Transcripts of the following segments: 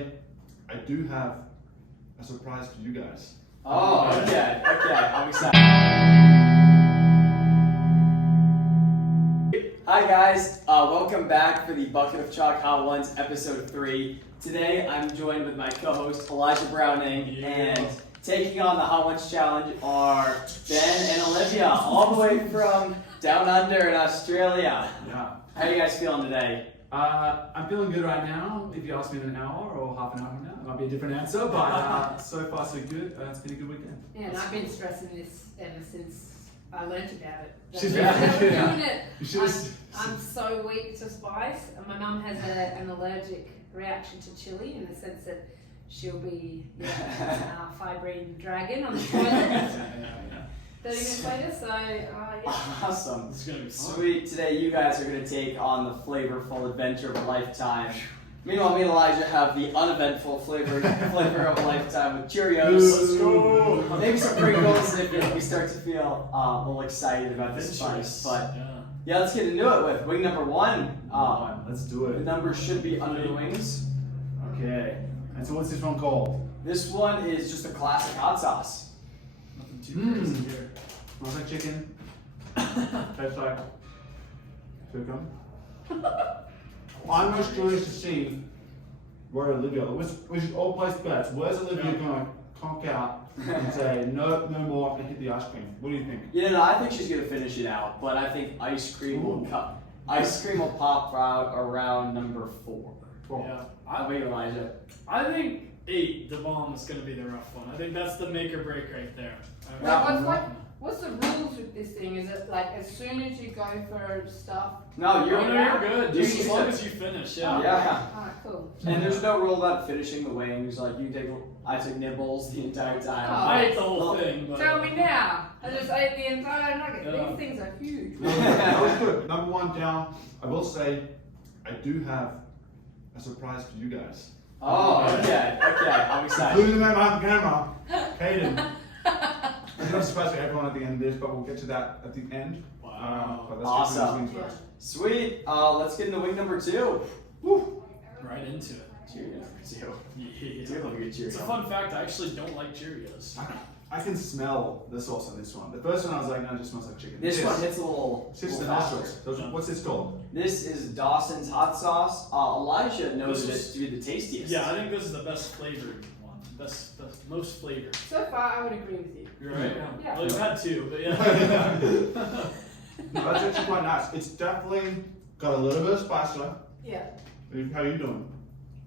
I do have a surprise for you guys. Oh, okay, I'm excited. Hi guys, welcome back for the Bucket of Chalk Hot Ones episode 3. Today I'm joined with my co-host Elijah Browning, and taking on the Hot Ones challenge are Ben and Olivia, all the way from down under in Australia. Yeah. How are you guys feeling today? I'm feeling good right now. If you ask me in an hour or half an hour from now, it might be a different answer, but so far so good. It's been a good weekend. Yeah, and I've been stressing this ever since I learnt about it. She's Doing yeah. it. I'm so weak to spice. And my mum has an allergic reaction to chili in the sense that she'll be fibrin dragon on the toilet. 30 minutes later, so yeah. Awesome. This is gonna be fun. Sweet. Today you guys are going to take on the flavorful adventure of a lifetime. Meanwhile, me and Elijah have the uneventful flavor of a lifetime with Cheerios. Let's go. Maybe some Pringles if we start to feel a little excited about this spice. But yeah, let's get into it with wing number 1. Let's do The it. numbers should be under the wings. Okay. And so what's this one called? This one is just a classic hot sauce. Nothing too crazy here. Smells like chicken. Tastes like chicken. I'm most curious to see where Olivia, we should all place bets. Where's Olivia going to conk out and say, no more, and hit the ice cream? What do you think? Yeah, no, I think she's gonna finish it out, but I think ice cream will pop out around number 4. Yeah. How about you, Elijah? I think 8, the bomb, is going to be the rough one. I think that's the make or break right there. What's the rules with this thing? Is it like as soon as you go for stuff? No, you're good. You Just can as long start- as you finish, Yeah. Alright, cool. And there's no rule about finishing the wings. Like you take, I took nibbles the entire time. I ate the whole thing, but Tell me now. I just ate the entire nugget. Yeah. These things are huge. That was good. Number 1 down. I will say, I do have a surprise for you guys. Oh, okay, I'm excited. Including them on camera. Hayden. I'm not surprised for everyone at the end of this, but we'll get to that at the end. Wow. But let's Awesome. get to the wings first. Sweet. Let's get into wing number 2. Woo. right into it. Cheerios number 2. Yeah. It's gonna be a Cheerio. It's a fun fact, I actually don't like Cheerios. I can smell the sauce on this one. The first one I was like, no, it just smells like chicken. This one hits a little. Sits the little faster. nostrils. What's this called? This is Dawson's hot sauce. Elijah knows This it to be the tastiest. Yeah, I think this is the best flavored one. Best most flavored. So far, I would agree with you. You're right. Yeah. Well, you've had 2, but yeah. No, that's actually quite nice. It's definitely got a little bit of spice though. Yeah. How are you doing?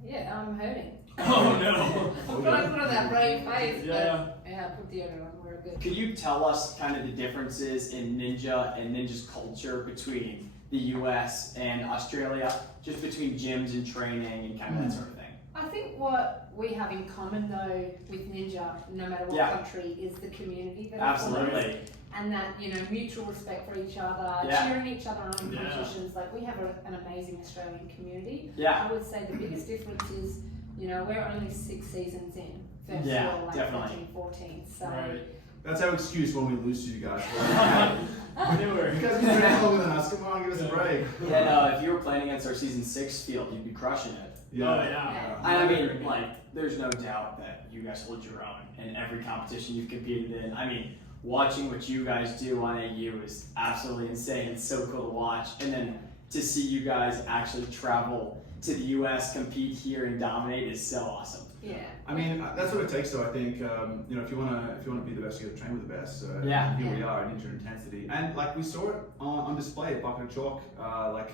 Yeah, I'm hurting. Oh no. I'm trying to put on that brave face. Yeah. But yeah, I put deodorant on. We're good. Could you tell us kind of the differences in ninja and ninja's culture between the US and Australia, just between gyms and training and kind of that sort of thing? I think what we have in common though with Ninja, no matter what Yeah. country, is the community that Absolutely. and that mutual respect for each other, Yeah. cheering each other on in Yeah. competitions. Like we have an amazing Australian community. Yeah. I would say the biggest difference is we're only 6 seasons in. First Yeah, year, like definitely. 13, 14. So Right. That's our excuse when we lose to you guys. Newer. You guys have been doing longer than us. Come on, give us a break. Yeah, no, if you were playing against our season 6 field, you'd be crushing it. Oh yeah. And I mean, like, there's no doubt that you guys hold your own in every competition you've competed in. I mean, watching what you guys do on AU is absolutely insane. It's so cool to watch. And then to see you guys actually travel to the US, compete here, and dominate is so awesome. yeah. I mean, that's what it takes, though. I think if you want to be the best, you got to train with the best. So Yeah. here we are, Ninja Intensity, and like we saw it on display at Bucket of Chalk. Like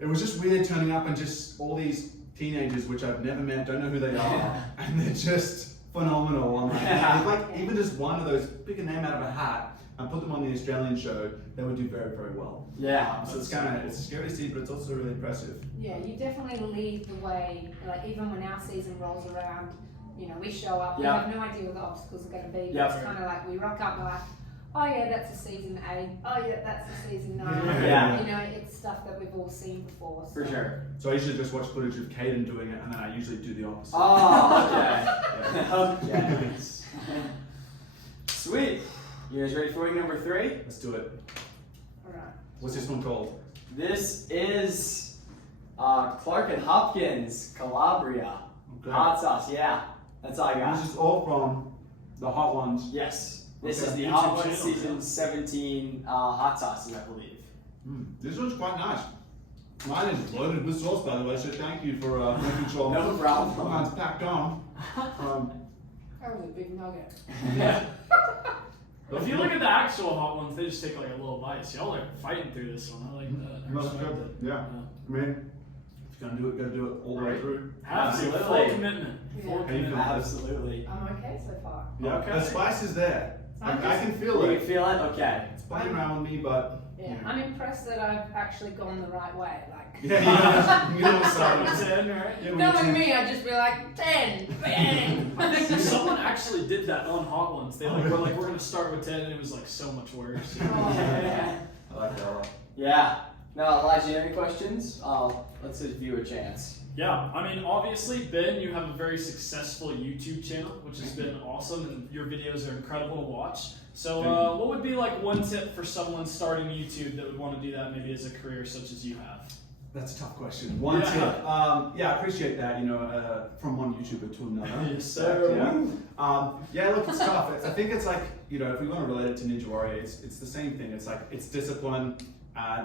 it was just weird turning up and just all these teenagers, which I've never met, don't know who they are, and they're just phenomenal. I'm like, if like even just one of those, pick a name out of a hat and put them on the Australian show, they would do very, very well. Yeah. So it's scary to see, but it's also really impressive. Yeah, you definitely lead the way. Like even when our season rolls around, we show up. Yeah. We have no idea what the obstacles are going to be. Yeah. It's kind of like we rock up and we're like, oh yeah, that's a season 8. Oh yeah, that's a season 9. Yeah. It's stuff that we've all seen before. So. For sure. So I usually just watch footage of Caden doing it, and then I usually do the opposite. Oh, okay. Okay. Sweet. You guys ready for wing number 3? Let's do it. All right. What's this one called? This is Clark and Hopkins, Calabria. Okay. Hot sauce, yeah. That's all I got. This is all from the hot ones. Yes. This Okay. is the YouTube Hot Ones channel, Season yeah. 17 hot sauces, I believe. This one's quite nice. Mine is loaded with sauce, by the way, so thank you for making sure No problem. mine's packed on. That was a big nugget. Yeah. If you look at the actual hot ones, they just take like a little bite. So y'all are fighting through this one. I like that. I That's respect good. it. Yeah. I mean, if you're gonna do it, gotta do it all the way Right. through. Absolutely. Absolutely. Full commitment. Full Yeah. commitment. Absolutely. I'm okay so far. Yeah. Okay. The spice is there. I'm I can feel You it. can feel it? Okay. It's playing around with me, but Yeah, I'm impressed that I've actually gone the right way. Like, yeah, you know what's Start with up. 10, right? Yeah, knowing me, I'd just be like 10, bang. I think someone actually did that on hot ones. They like were like, we're gonna start with 10, and it was like so much worse. Yeah. I like that. Yeah. Now, Elijah, you have any questions? Let's give you a chance. Yeah, I mean, obviously, Ben, you have a very successful YouTube channel, which has been awesome, and your videos are incredible to watch. So, what would be like one tip for someone starting YouTube that would want to do that maybe as a career such as you have? That's a tough question. One Yeah. tip. Yeah, I appreciate that. You know, from one YouTuber to another. Yes, sir. Yeah, look, it's tough. I think it's like, you know, if we want to relate it to Ninja Warrior, it's the same thing. It's like, it's discipline,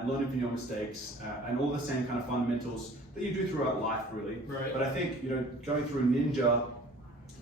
learning from your mistakes, and all the same kind of fundamentals that you do throughout life, really. Right. But I think, you know, going through Ninja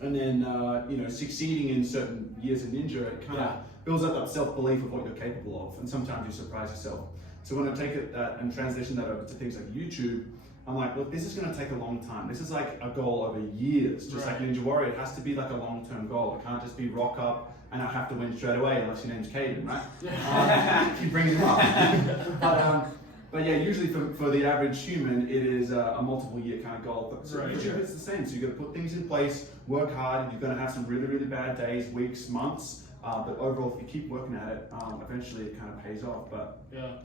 and then, you know, succeeding in certain years of Ninja, it kind of builds up that self-belief of what you're capable of. And sometimes you surprise yourself. So when I take it and transition that over to things like YouTube, I'm like, look, this is going to take a long time. This is like a goal over years. Just like Ninja Warrior, it has to be like a long-term goal. It can't just be rock up and I have to win straight away unless your name's Caden, right? Keep bringing him up. But yeah, usually for the average human, it is a multiple year kind of goal. But so YouTube it's the same. So you've got to put things in place, work hard. You're going to have some really, really bad days, weeks, months. But overall, if you keep working at it, eventually it kind of pays off. But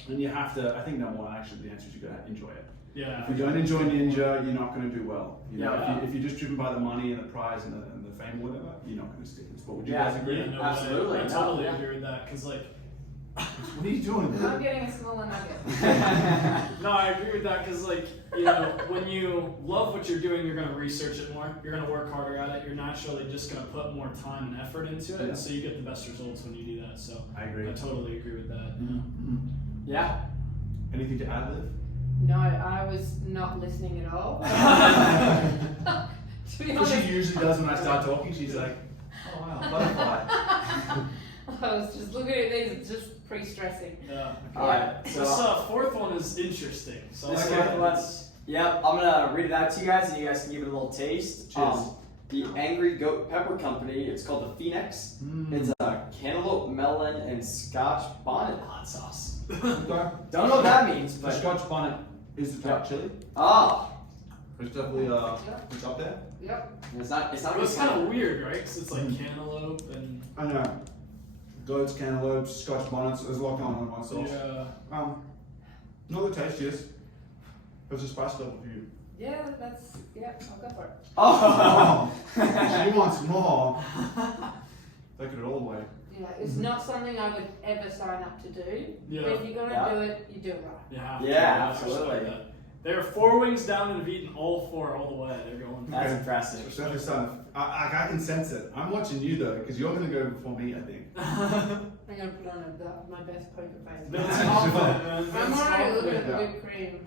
and you have to. I think number one, actually, the answer is you got to enjoy it. Yeah. If you don't enjoy Ninja, you're not going to do well. You know, Yeah. if you're just driven by the money and the prize and the fame or whatever, you're not going to stick. But would you Yeah. guys agree? Yeah, no, Absolutely. I totally agree with that because like. What are you doing? I'm getting a smaller nugget. No, I agree with that because, like, you know, when you love what you're doing, you're going to research it more. You're going to work harder at it. You're naturally just going to put more time and effort into it, and so you get the best results when you do that. So I agree. I totally agree with that. Yeah. Anything to add, Liv? No, I was not listening at all. To be Because honest, she usually does when I start talking. She's like, oh wow, butterfly. I was just looking at these, just pre-stressing. Yeah. Alright, This so fourth one is interesting. So this I one was, I'm gonna read it out to you guys and you guys can give it a little taste. Cheers. The Angry Goat Pepper Company, it's called the Phoenix. It's a cantaloupe, melon, and Scotch bonnet hot sauce. Don't know what that means, The but Scotch bonnet is the dark chili. oh, It's definitely it's up there. Yep. it's not It was kind of weird, right? Because it's like cantaloupe and I know. Goats, cantaloupes, Scotch bonnets. There's a lot going on in one sauce. yeah. Not the tastiest. What's the spice level for you? Yeah, I'll go for it. Oh, She wants more. Take it all the way. Yeah, it's not something I would ever sign up to do. Yeah. But if you're gonna do it, you do it right. Yeah. Yeah, I respect absolutely. that. They're 4 wings down and have eaten all 4 all the way. They're going. that's Okay. impressive. It's definitely starting. I can sense it. I'm watching you though, because you're gonna go before me, I think. I'm gonna put on my best poker face. That's confident, man. I'm That's already looking confident. at the whipped cream.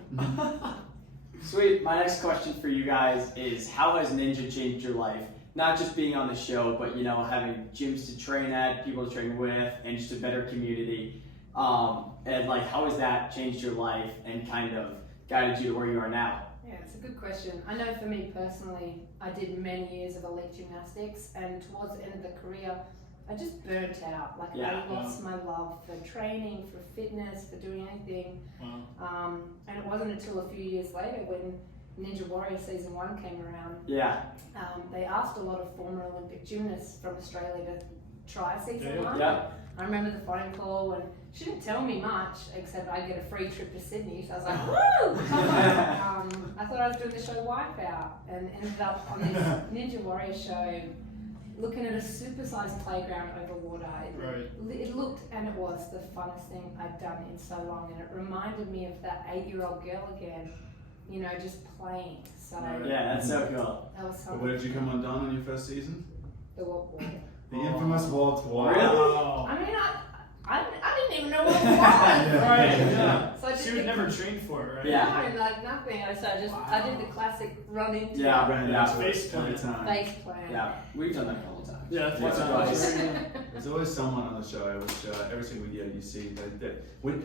Sweet. My next question for you guys is: how has Ninja changed your life? Not just being on the show, but you know, having gyms to train at, people to train with, and just a better community. And like, how has that changed your life and kind of guided you to where you are now? Yeah, it's a good question. I know for me personally, I did many years of elite gymnastics, and towards the end of the career, I just burnt out. Like Yeah. I lost my love for training, for fitness, for doing anything. Wow. And it wasn't until a few years later when Ninja Warrior Season 1 came around, Yeah. they asked a lot of former Olympic gymnasts from Australia to try Season Yeah. 1. Yeah. I remember the phone call and she didn't tell me much except I'd get a free trip to Sydney. So I was like, woo! I thought I was doing the show Wipeout and ended up on this Ninja Warrior show looking at a supersized playground over water. It looked and it was the funnest thing I'd done in so long, and it reminded me of that 8-year-old girl again you know, just playing. So Yeah, that's so cool. that was so But where did you come undone on your first season? the what? The infamous wall to wall. Really? Wow. I mean, I didn't even know what it was. Right, yeah. So I She did would the- never train for it, right? Yeah. No, like nothing. So I did the classic run into Yeah, Ran yeah. into it Face every plant. time. face plan. Yeah, we've done that a couple of times. Yeah, that's What's what advice? There's always someone on the show, which every single year you see.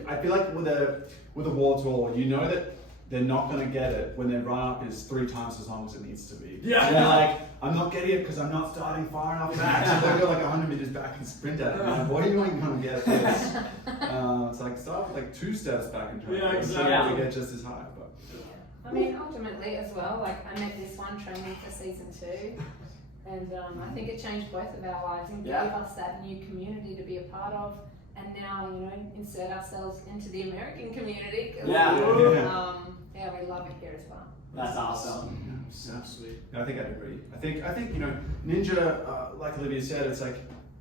I feel like with a wall to wall, you know that they're not going to get it when their run up is 3 times as long as it needs to be. Yeah. They're like, I'm not getting it because I'm not starting far enough back. So they'll go like 100 meters back and sprint at it. I'm like, what are you not going to get this? It's like start with like 2 steps back and try Yeah, to exactly. get just as high. But I mean, ultimately as well, like I met this one training for season 2, and I think it changed both of our lives and gave us that new community to be a part of, and now, you know, insert ourselves into the American community. 'Cause, yeah, we love it here as well. That's awesome. So sweet. I think I'd agree. I think you know, ninja, like Olivia said, it's like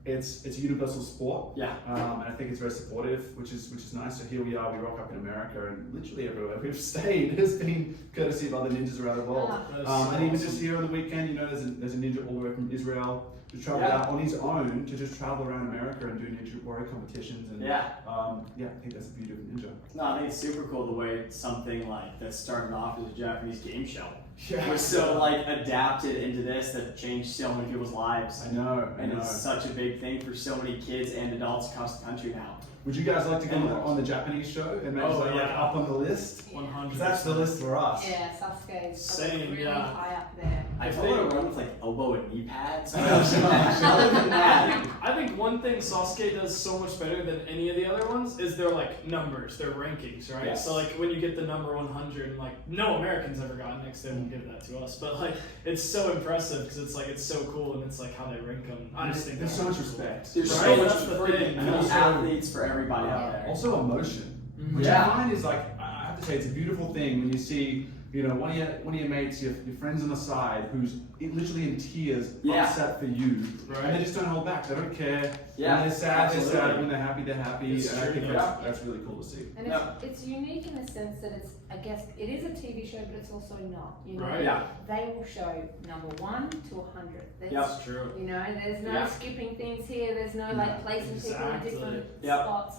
it's a universal sport. Yeah. And I think it's very supportive, which is nice. So here we are, we rock up in America, and literally everywhere we've stayed has been courtesy of other ninjas around the world. That's And even awesome. just here on the weekend, you know, there's a ninja all the way from Israel who traveled Yeah. out on his own to just travel around America and do ninja warrior competitions. And Yeah. I think that's the beauty of ninja. No, I think it's super cool the way something like that started off as a Japanese game show Yeah. was so like adapted into this that changed so many people's lives. I know. And it's such a big thing for so many kids and adults across the country now. Would you guys like to go on the Japanese show and maybe like up on the list? 100%. Because that's the list for us. Yeah, Sasuke's Same, really yeah. high up there. I If told they- her to run with like elbow and knee pads. Other than that, I think one thing Sasuke does so much better than any of the other ones is their like numbers, their rankings, right? Yes. So like when you get the number 100, like no American's ever gotten it, 'cause they won't give that to us. But like it's so impressive because it's like it's so cool and it's like how they rank them. I just think There's that's so much cool. respect. there's Right, so much that's the for thing. And also- athletes for everybody out there. Also emotion, Mhm. which Yeah. I find is like, I have to say, it's a beautiful thing when you see, you know, one of your mates, your friends on the side, who's literally in tears, Yeah. upset for you, Right. and they just don't hold back. They don't care. Yeah, When they're sad, they're sad. absolutely. When they're happy, they're happy. It's And I true, think though. that's really cool to see. And Yeah. it's unique in the sense that it's, I guess, it is a TV show, but it's also not. You know, Right. Yeah. they will show number 1 to 100. There's, Yep. That's true. You know, there's no Yeah. skipping things here. There's no like placing people in Exactly. different Yep. spots.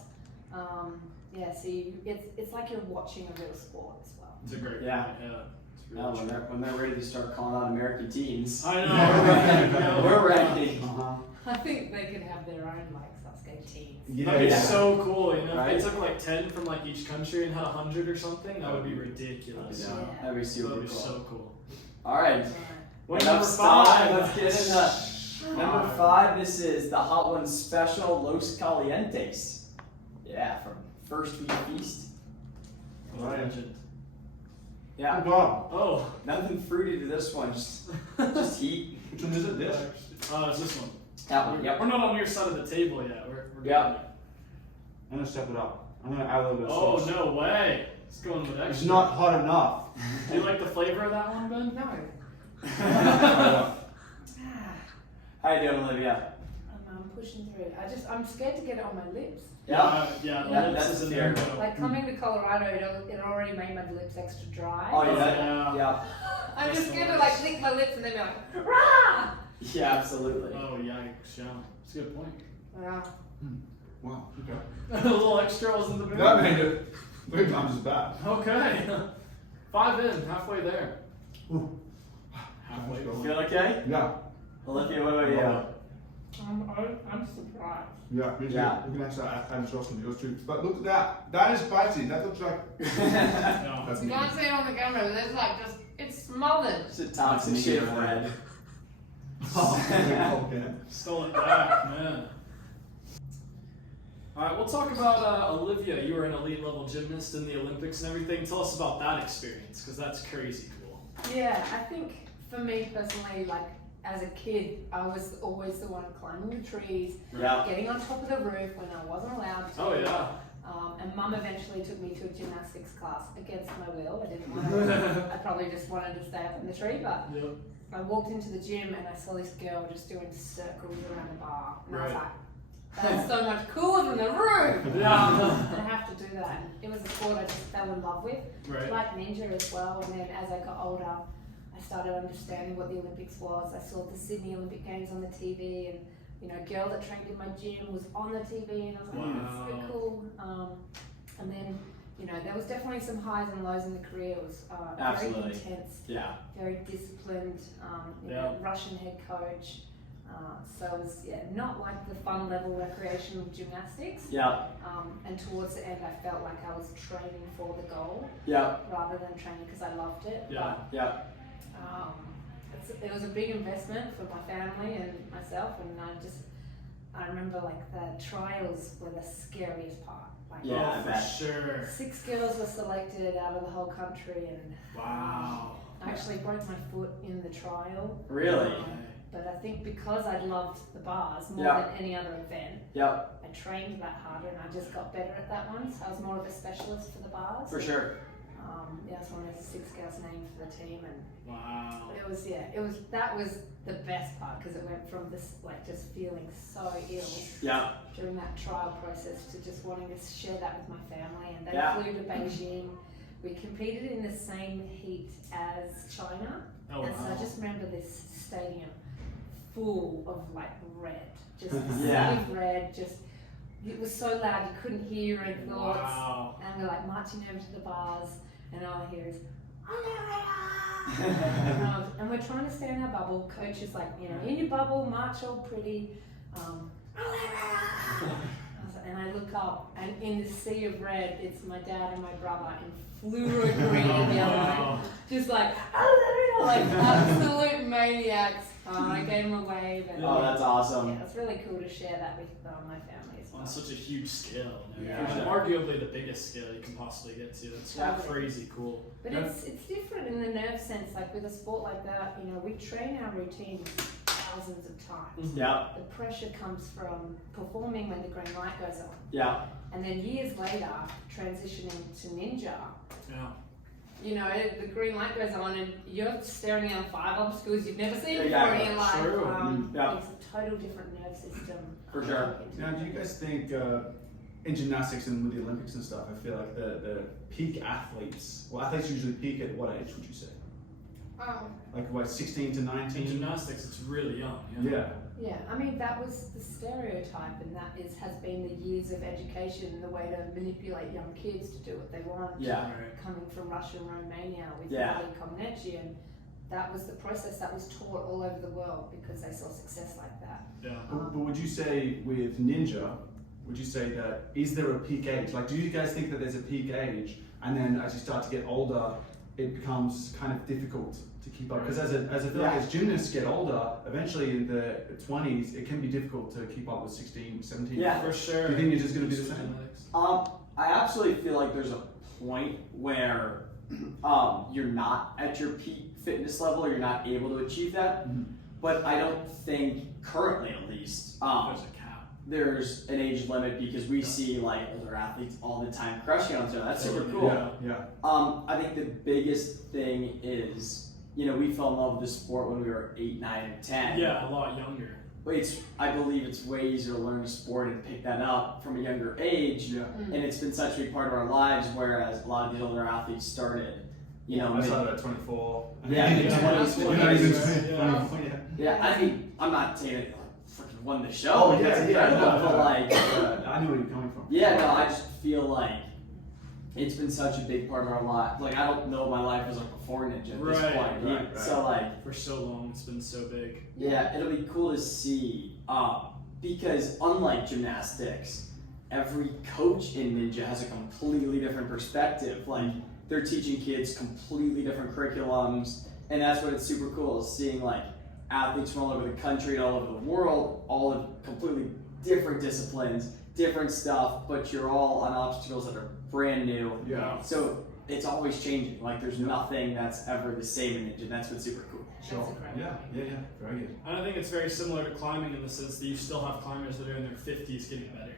So it's like you're watching a real sport as well. It's a great Yeah. point, yeah. It's really Now, when they're ready to start calling out American teams, I know. we're ready. I think they could have their own like Sasuke teams. Yeah, That'd be yeah. so cool, you know. Right. If they took like 10 from like each country and had 100 or something, that would be ridiculous. Yeah. Yeah. That'd be super That'd be cool. so cool. All right. Right. What Enough number stuff. 5? Let's get into number 5. This is the Hot One Special Los Calientes. Yeah, from First Week Feast. Legend. Yeah, Oh, God. Oh. nothing fruity to this one. Just heat. Which one is it? This? It's this one. That one. Yep. We're not on your side of the table yet. We're Yeah. getting there. I'm gonna step it up. I'm gonna add a little bit of Oh, sauce. no way. It's going with extra. It's not hot enough. Do you like the flavor of that one, Ben? No. How you doing, Olivia? I'm pushing through. I'm scared to get it on my lips. Yeah. Yeah, the Yeah, lips that's is in fair. there. though. Like coming to Colorado, it already made my lips extra dry. Oh, Yeah. yeah. Yeah. I'm just scared to like lick my lips and then be like, rah! Yeah, absolutely. Oh, yikes, yeah. That's a good point. Wow. Wow. Okay. A little extra wasn't the big That one. made it 3 times as bad. Okay. 5 in, halfway there. Ooh. Halfway. Feel okay? Yeah. Olivia, what about you? I'm surprised. Yeah, me too. Yeah. We can actually add sauce on yours too. But look at that. That is spicy. That looks like. No. That's You me. can't see it on the camera, but there's like just, it's smothered. It's a toxic shade of red. Oh, okay. Stole it back, man. Alright, we'll talk about Olivia. You were an elite level gymnast in the Olympics and everything. Tell us about that experience, because that's crazy cool. Yeah, I think for me personally, like as a kid, I was always the one climbing the trees, Yeah. getting on top of the roof when I wasn't allowed to. Oh, yeah. And Mum eventually took me to a gymnastics class against my will. I didn't want to. I probably just wanted to stay up in the tree, but Yep. I walked into the gym and I saw this girl just doing circles around the bar, and I was Right. like, That's so much cooler than the room. Yeah. I have to do that. It was a sport I just fell in love with. Right. Like ninja as well. And then as I got older, I started understanding what the Olympics was. I saw the Sydney Olympic Games on the TV, and a girl that trained in my gym was on the TV, and I was like, that's so cool. And then, there was definitely some highs and lows in the career. It was very intense, very disciplined, Russian head coach. So it was not like the fun level recreational gymnastics. And towards the end, I felt like I was training for the goal rather than training because I loved it. It was a big investment for my family and myself, and I remember like the trials were the scariest part. Like, for sure. 6 girls were selected out of the whole country, and wow. I actually broke my foot in the trial. Really? But I think because I loved the bars more than any other event, I trained that harder and I just got better at that one. So I was more of a specialist for the bars. For sure. I was one of the 6 girls named for the team, and wow. That was the best part because it went from this like just feeling so ill during that trial process to just wanting to share that with my family. And they flew to Beijing. We competed in the same heat as China, and so I just remember this stadium full of like red, just red, just it was so loud you couldn't hear any thoughts. Wow. And we're like marching over to the bars, and all I hear is and we're trying to stay in our bubble. Coach is like, in your bubble, march all pretty. And I look up, and in the sea of red, it's my dad and my brother in fluoro green and yellow, just like absolute maniacs. I gave them a wave. And that's awesome. Yeah, it's really cool to share that with my family as well. On such a huge scale. Yeah. Arguably the biggest scale you can possibly get to. That's crazy cool. But it's different in the nerve sense. Like with a sport like that, we train our routines thousands of times. The pressure comes from performing when the green light goes on. And then years later, transitioning to ninja. The green light goes on and you're staring at 5 obstacles you've never seen before in your life. It's a total different nerve system. For sure. Now, do you guys think in gymnastics and with the Olympics and stuff, I feel like the peak athletes usually peak at what age would you say? Like what, 16 to 19? In gymnastics, it's really young. Yeah, I mean that was the stereotype, and that has been the years of education, the way to manipulate young kids to do what they want. Coming from Russia and Romania with Vali Komnechi, and that was the process that was taught all over the world because they saw success like that. But would you say with ninja, is there a peak age? Like, do you guys think that there's a peak age, and then as you start to get older, it becomes kind of difficult to keep up? Because as gymnasts get older, eventually in the 20s, it can be difficult to keep up with 16, 17. Yeah, for sure. Do you think it's just going to be the same? I absolutely feel like there's a point where you're not at your peak fitness level, or you're not able to achieve that. But I don't think currently, at least, there's a cap. There's an age limit because we see like older athletes all the time crushing on each other. That's super cool. I think the biggest thing is, we fell in love with this sport when we were 8, 9, and 10. Yeah, a lot younger. But I believe it's way easier to learn a sport and pick that up from a younger age. And it's been such a big part of our lives, whereas a lot of these older athletes started, I started at 24. Yeah, I mean, I'm not saying it freaking won the show. Oh, That's incredible, but like, I knew where you're coming from. I just feel like it's been such a big part of our life. Like, I don't know my life as like before ninja at this point. Right. So like, for so long, it's been so big. Yeah, it'll be cool to see because unlike gymnastics, every coach in ninja has a completely different perspective. Like, they're teaching kids completely different curriculums, and that's what it's super cool is seeing like athletes from all over the country and all over the world, all of completely different disciplines, different stuff, but you're all on obstacles that are brand new. So it's always changing. Like, there's nothing that's ever the same in ninja. That's what's super cool. Sure. Yeah, very good. And I think it's very similar to climbing in the sense that you still have climbers that are in their 50s getting better,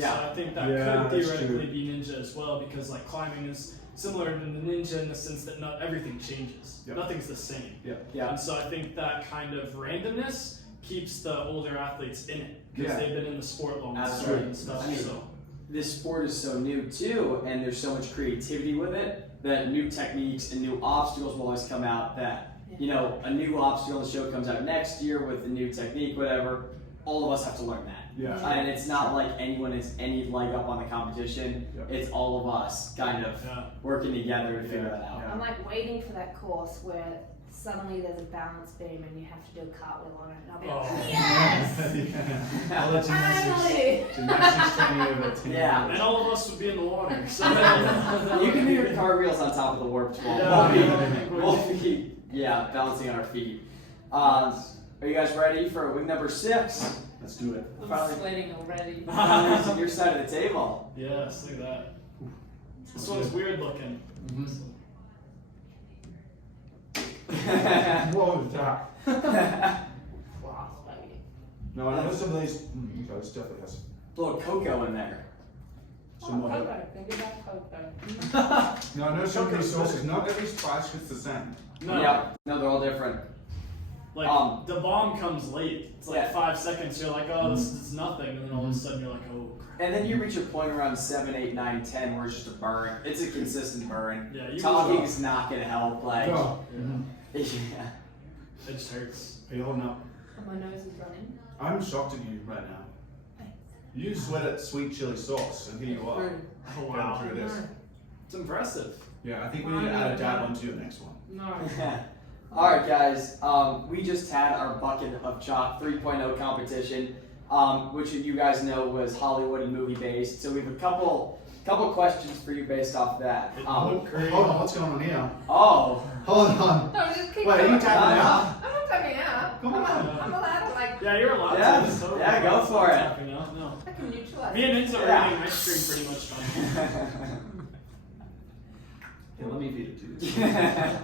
So I think that could theoretically be ninja as well, because like climbing is similar to the ninja in the sense that not everything changes. Nothing's the same. And so I think that kind of randomness keeps the older athletes in it because Yeah. they've been in the sport longer Absolutely. and stuff. I mean, So this sport is so new too, and there's so much creativity with it that new techniques and new obstacles will always come out. That you know, a new obstacle on the show comes out next year with a new technique, whatever. All of us have to learn that. Yeah. And it's not like anyone has any leg up on the competition. Yep. It's all of us kind of yeah. working together to figure that out. Yeah. I'm like waiting for that course where suddenly there's a balance beam and you have to do a cartwheel on it. And I'll be like, Oh. yes! Yeah. All the Finally! gymnastics training over 10 Yeah. And all of us would be in the water. So You can do your cartwheels on top of the warped wall. Yeah. We'll be balancing on our feet. Are you guys ready for week number 6? Let's do it. I'm sweating already. Finally on your side of the table. Yes, look at that. This one's weird looking. What was that? Wow, baby. No, I know some of these. Okay, this definitely has Little cocoa in there. some more. Cocoa. Think about cocoa. No, I know some of these sauces. Not every spice hits the same. No, Yep. No, they're all different. like the bomb comes late. It's like Yeah. 5 seconds. You're like, oh, this is nothing, and then all of a sudden you're like, oh, crap. And then you reach a point around 7, 8, 9, 10 where it's just a burn. It's a consistent burn. Yeah, you Talking lose is not gonna help. Like, Oh. yeah. it just hurts. Are you holding up? And my nose is running. I'm shocked at you right now. You sweat at sweet chili sauce, and here you are. Oh Going wow, through this. it's impressive. Yeah, I think we need to add a dab onto your next one. No. All right, guys. We just had our bucket of chalk 3.0 competition, which you guys know was Hollywood and movie based. So we have a couple questions for you based off that. It Hold looked great. on, what's going on here? Oh, Hold on. No, just keep Wait, are going. you tapping out? I'm not tapping out. Come on. I'm allowed to like. Yeah, you're allowed Yeah, to. So yeah, go for it. tapping out, no. I can neutralize. Me and Enzo are Yeah. eating ice cream pretty much time. Yeah, let me feed it to you.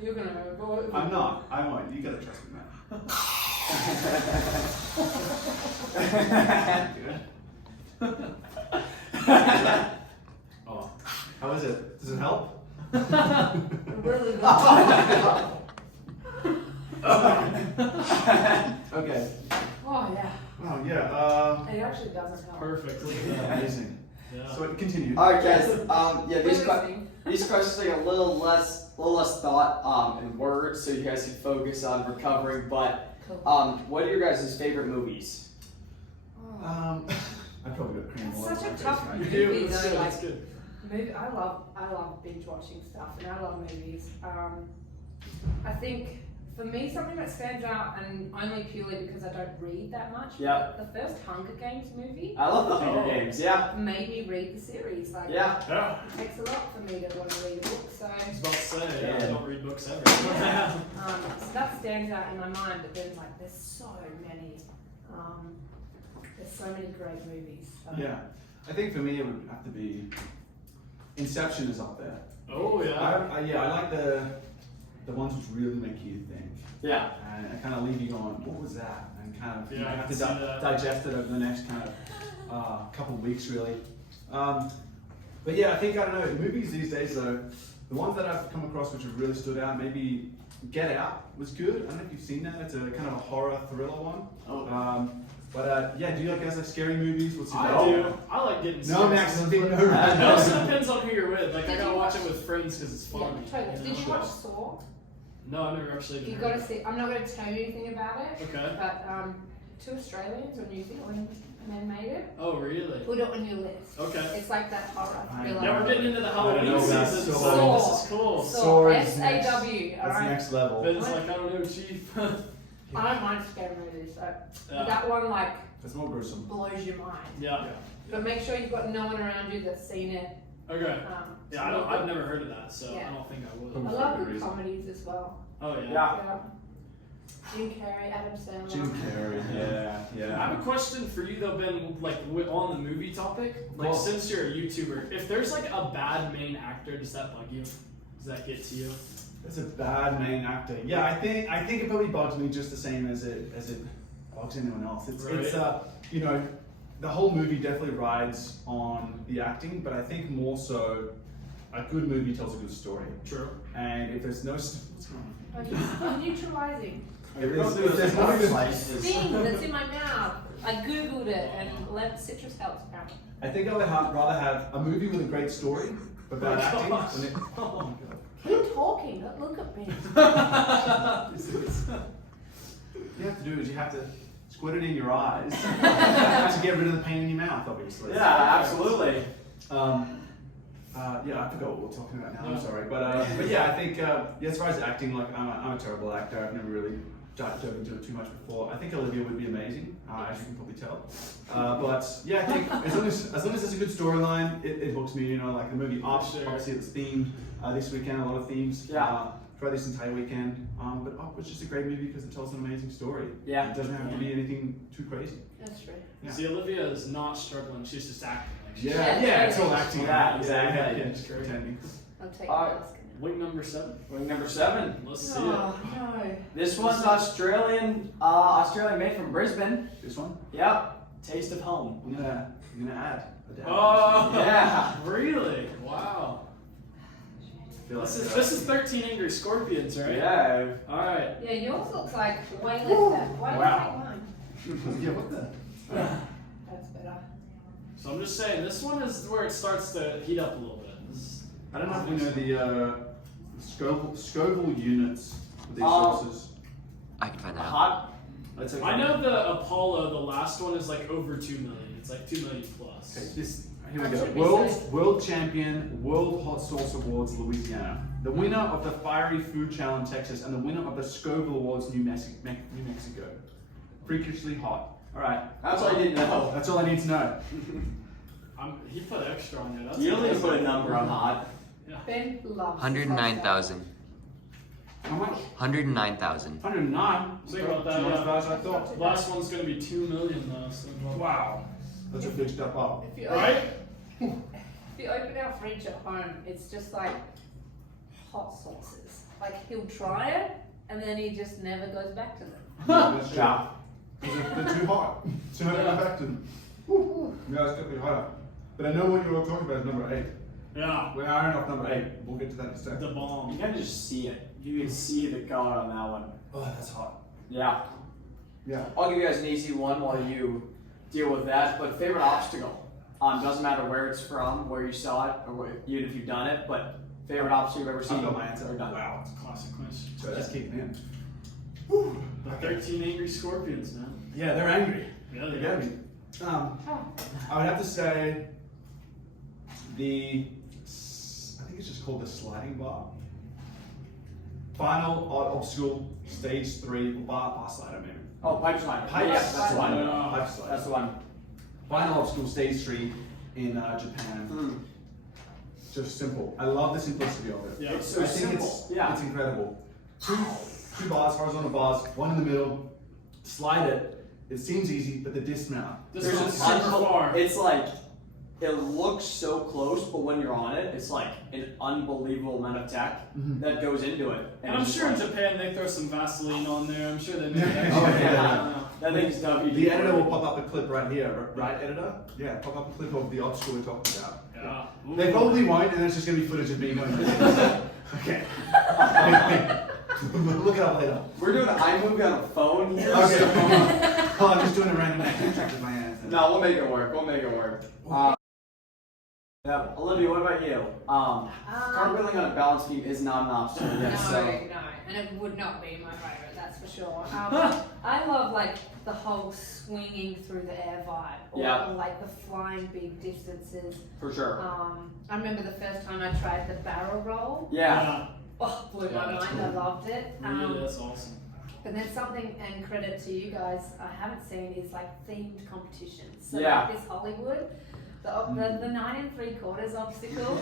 You're gonna avoid. I'm not. I won't. You gotta trust me, man. Oh, how is it? Does it help? Really good. Okay. Oh yeah. Oh yeah. It actually doesn't help. Perfect. Look at that. Amazing. Yeah. So it continued. All right, guys. Yeah, Listening. these questions take a little less thought and words, so you guys can focus on recovering. But Cool. what are your guys' favorite movies? Oh. I probably got cream It's all over such my a face, tough right? movie. Yeah, that's though, good. like, That's good. Movie, I love binge watching stuff, and I love movies. I think for me, something that stands out, and only purely because I don't read that much. Yep. The first Hunger Games movie I love the Hunger Oh. Games. Yeah. made me read the series. Like, Yeah. Yeah. it takes a lot for me to want to read a book. So, I was about to say, yeah, Yeah. I don't read books ever. so that stands out in my mind. But then, like, there's so many. There's so many great movies. So. Yeah. I think for me it would have to be Inception is up there. Oh yeah. I like the ones which really make you think. Yeah. And kind of leave you going, what was that? And kind of you Yeah, I have can to see that. digest it over the next kind of couple of weeks, really. But yeah, I think, I don't know, movies these days, though, the ones that I've come across which have really stood out, maybe Get Out was good. I don't know if you've seen that. It's a kind of a horror thriller one. Oh. Yeah, do you guys like scary movies? What's your I favorite? do. I like getting No, serious. Max, no. It also depends on who you're with. Like, I Did gotta you watch watch- it with friends because it's Yeah, fun. totally. you Did you know? watch Saw? No, I've never actually even You've heard got of to see. I'm not going to tell you anything about it. Okay. But 2 Australians or New Zealand men made it. Oh, really? Put it on your list. Okay. It's like that horror I thriller. Yeah, we're getting into the Halloween know about season, so Saw. this is cool. Saw. Saw is SAW. That's Alright. next level. Ben's like, I don't know, chief. I don't mind scary movies, so Yeah. that one like It's more gruesome. blows your mind. Yeah. But make sure you've got no one around you that's seen it. Okay. Yeah, so I've never heard of that, so Yeah. I don't think I I would. love For good good reason. comedies as well. Oh yeah. Yeah. Jim Carrey, Adam Sandler. Jim Carrey. Yeah, I have a question for you though, Ben. Like on the movie topic, like Cool. since you're a YouTuber, if there's like a bad main actor, does that bug you? Does that get to you? It's a bad main actor. Yeah, I think it probably bugs me just the same as it bugs anyone else. It's you know, the whole movie definitely rides on the acting, but I think more so a good movie tells a good story. True. And if there's no what's going on? I'm neutralizing. If there's nothing that's Thing that's in my mouth. I googled it and citrus helps apparently. I think I would rather have a movie with a great story but bad acting. Than it, oh my god. Keep talking, don't look at me. You have to do is you have to squirt it in your eyes to get rid of the pain in your mouth, obviously. Yeah, absolutely. Yeah, I forgot what we're talking about now. I'm sorry, but yeah, I think yeah, as far as acting, like I'm a terrible actor. I've never really dove into it too much before. I think Olivia would be amazing, as you can probably tell. But yeah, I think as long as there's a good storyline, it hooks me. You know, like the movie Up, obviously it's themed this weekend. A lot of themes. Yeah. Throughout this entire weekend. But Up was just a great movie because it tells an amazing story. Yeah. It doesn't have to be anything too crazy. That's true. Yeah. See, Olivia is not struggling. She's just acting. Like she's Yeah, it's all acting. Yeah, exactly. Yeah, just pretending. I'll take Alright. the mask. Wing number 7. Wing number 7. Let's see Oh, it. no. This one's Australian made from Brisbane. This one, Yep. Taste of home. I'm gonna add. Oh, Yeah. Really? Wow. I feel like, This is 13 Angry Scorpions, right? Yeah. All right. Yeah, yours looks like way less than. Why do you Wow. think mine? yeah, what the? That's better. So I'm just saying, this one is where it starts to heat up a little bit. I don't know if you know the Scoville units with these sauces. I can find that out. Hot. Let's say I know the Apollo, the last one is like over 2 million. It's like 2 million plus. Okay, here we That go. should be World champion, World Hot Sauce Awards, Louisiana. The winner of the Fiery Food Challenge, Texas, and the winner of the Scoville Awards, New Mexico. Freakishly hot. All right. That's all you need to know. That's all I need to know. He put extra on there. That's You don't need to put a impressive. number on hot. Ben loves 109,000. How much? 109,000. 109. Think about that, Not as yeah. bad as I thought. Last one's gonna be 2 million though. So Wow. That's a big step up. If you Right? If you open our fridge at home, it's just like hot sauces. Like he'll try it and then he just never goes back to them. That's true. Yeah. They're too hot. So I go back to them. Yeah, it's definitely hotter. But I know what you were talking about is number 8. Yeah. We're iron off number 8. We'll get to that in a second. The bomb. You can just see it. You can see the color on that one. Oh, that's hot. Yeah. Yeah. I'll give you guys an easy one while you deal with that. But favorite obstacle. Doesn't matter where it's from, where you saw it, or even if you've done it. But favorite obstacle you've ever seen. I've got my answer. or done. Wow. It's a classic question. So that's kicking in. The 13 Angry Scorpions, man. Yeah, they're angry. Yeah, They they get are. me. I would have to say I think it's just called the sliding bar. Final odd obstacle, stage 3, bar slider maybe. Oh, pipe slider. Pipe Yeah, that's the slider. one. Pipe slider. That's the one. Final obstacle, stage 3 in Japan. Mm. Just simple. I love the simplicity of it. Yeah. It's so I think simple. Yeah. it's incredible. Two bars, horizontal bars, one in the middle. Slide it. It seems easy, but the dismount. This There's one's a super simple- far. It's like, it looks so close, but when you're on it, it's like an unbelievable amount of tech Mhm. that goes into it. And I'm it's sure in just like- Japan they throw some Vaseline on there. I'm sure they make that. Oh, shit. yeah. That thing's WD. The editor will pop up a clip right here, right, editor? Yeah, pop up a clip of the obstacle we're talking about. Yeah. They probably won't, and it's just gonna be footage of me going. Okay. Look it up later. We're doing an iMovie on a phone here. Okay. so- Oh, I'm just doing a random action trick with my hands. No, we'll make it work. We'll make it work. Yeah, Olivia, what about you? Cartwheeling on a balance beam is not an obstacle. No, Yes, so. no, and it would not be my favourite, that's for sure. I love like the whole swinging through the air vibe, or Yeah. like the flying big distances. For sure. I remember the first time I tried the barrel roll. Yeah. Oh, blew Yeah, my that's mind. I loved it. Really, that's awesome. But then something, and credit to you guys, I haven't seen is like themed competitions. So Yeah. like this Hollywood, the 9 3/4 obstacle.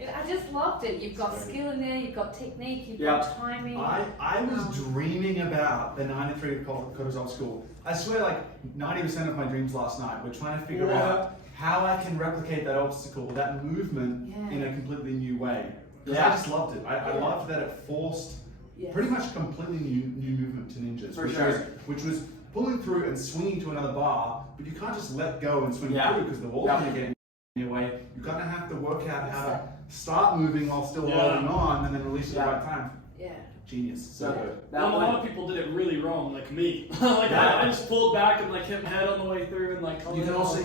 I just loved it. You've got skill in there, you've got technique, you've got timing. I was dreaming about the 93 quarters obstacle. I swear, like 90% of my dreams last night were trying to figure out how I can replicate that obstacle, that movement, in a completely new way. Because I just loved it. I loved that it forced Yes. pretty much completely new movement to ninjas, For sure. which was pulling through and swinging to another bar, but you can't just let go and swing through because the wall's going to get in your way. You're going to have to work out how to start moving while still holding on and then release at the right time. Yeah. genius. So good. that A lot one, of people did it really wrong, like me. Like I just pulled back and like hit my head on the way through and like. You can also,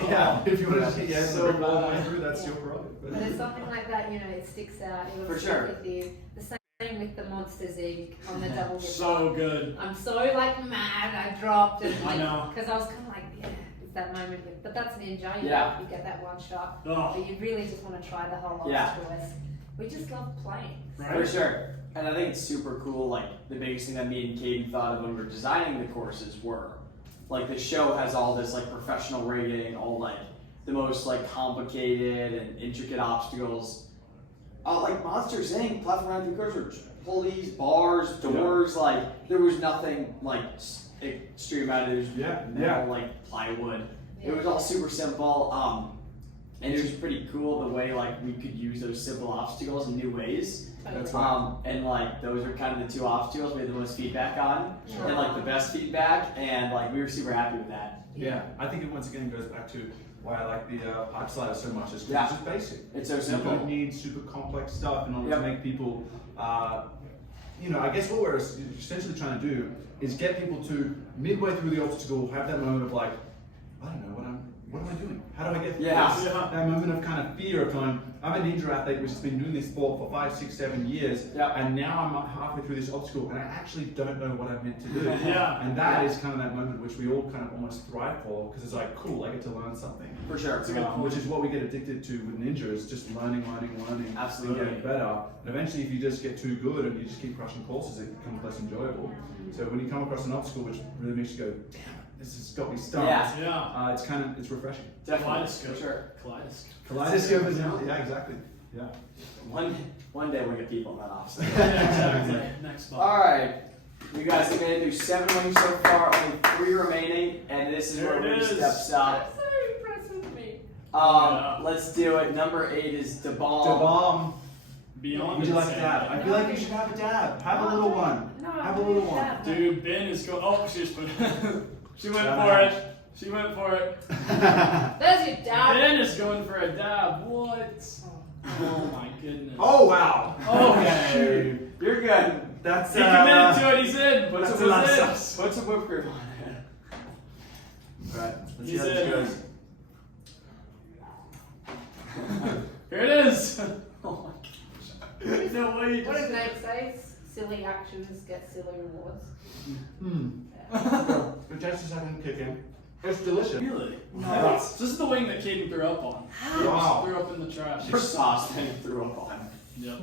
if you want to just get your head So all the way bad. through, that's your prerogative. But it's something like that, it sticks out. It'll For stick sure. with you. The same with the Monsters Egg on the double guitar. So good. I'm so like mad I dropped and I like know. because I was kind of like it's that moment with, but that's Ninja. Yeah. You get that one shot, Oh, but you really just want to try the whole Yeah. obstacle. We just love playing. Right. for sure. And I think it's super cool. Like the biggest thing that me and Caden thought of when we were designing the courses were, like the show has all this like professional rigging, all like the most like complicated and intricate obstacles. Like Monsters Inc. platform run through courses, pulleys, bars, doors. Like there was nothing like extreme about it. It was Yeah. all like plywood. It was all super simple. And it was pretty cool the way like we could use those simple obstacles in new ways. That's right. And like those are kind of the two obstacles we had the most feedback on, and like the best feedback, and like we were super happy with that. Yeah, I think it once again goes back to why I like the pipe slider so much. Is 'cause Yeah. it's just basic. It's so You simple. don't need super complex stuff in order Yep. to make people, I guess what we're essentially trying to do is get people to midway through the obstacle have that moment of like, I don't know what am I doing? How do I get through Yeah. this? Yeah. That moment of kind of fear of going, I'm a ninja athlete which has been doing this sport for 5, 6, 7 years, Yep. and now I'm halfway through this obstacle and I actually don't know what I'm meant to do. Yeah. And that is kind of that moment which we all kind of almost thrive for, because it's like, cool, I get to learn something. For sure. It's a good point. Which is what we get addicted to with ninja, is just learning, Absolutely. and getting better. And eventually, if you just get too good and you just keep crushing courses, it becomes less enjoyable. So when you come across an obstacle which really makes you go, damn it, this has got me stumped. Yeah. Yeah. It's refreshing. Definitely. Kaleidoscope. For sure. Kaleidoscope. Kaleidoscope is yeah, exactly. Yeah. One day we'll get people in that obstacle. Yeah, exactly. Next spot. All right. You guys have made it through 7 wings so far, only 3 remaining, and this is where There it we is. steps up. So impressed with me. Yeah. Let's do it. Number 8 is the bomb. The bomb. Beyond Would you like a insane. dab? I feel like you should have a dab. Have a little one. No, Have a little one. Dude, Ben is going. Oh, she just put. She went Shout for out. it. She went for it. There's your dad. Ben is going for a dab. What? Oh my goodness. Oh wow. Okay. Shoot. You're good. That's He committed to it. He's in. Put That's some, a lot of whipped- sauce. put some whipped cream on it. Alright, let's see He's how this in. goes. Here it is. Oh my gosh. There's no way. What does Nate say? Silly actions get silly rewards. It takes a second to kick in. It's delicious. Really? No. This is the wing that Caden threw up on. Wow. Threw up in the trash. Your sauce thing threw up on. Yep.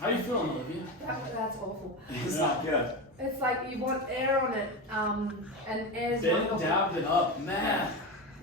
How you feeling, Olivia? That's awful. It's Yeah. not good. It's like you want air on it, and air's Ben wonderful. dabbed it up, man.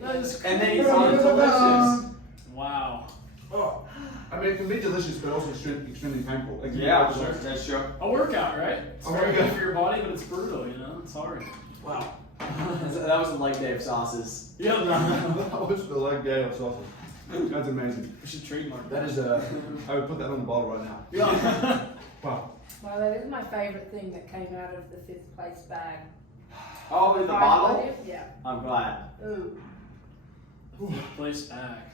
That is And then he called it delicious. Wow. Oh, I mean, it can be delicious, but also extremely painful. It can be Yeah, quite sure. delicious. That's true. A workout, right? It's A very good workout. for your body, but it's brutal, It's hard. Wow. That was a leg day of sauces. Yep. That was the leg day of sausage. That's amazing. We should trademark That is I would put that on the bottle right now. Yeah. Wow. Well, that is my favourite thing that came out of the 5th place bag. Oh, in the bottle? Yeah. I'm glad. Ooh. Place back.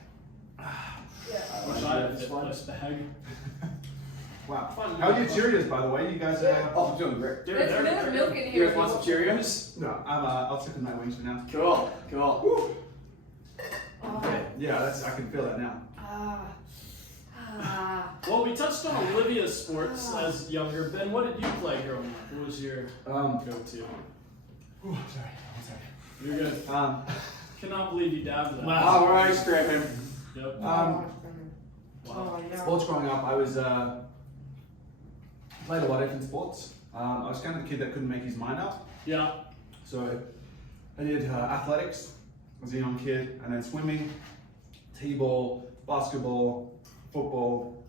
Yeah. Wish I had a fifth place bag. Wow. Fun. How are your Cheerios, by the way? You guys Oh, I'm doing great. Dude, There's a they're bit of pretty- milk in You here. guys want some Cheerios? No, I'll stick with my wings for now. Cool, cool. Oh. Yeah, I can feel that now. Ah. Ah. Well, we touched on Olivia's sports as younger. Ben, what did you play growing up? What was your go-to? Sorry, one second. You're good. Cannot believe you dabbed that. All right, scraping. Yep. Oh, yeah. Sports growing up, I was played a lot of different sports. I was kind of the kid that couldn't make his mind up. Yeah. So I did athletics as a young kid, and then swimming, t-ball, basketball, football,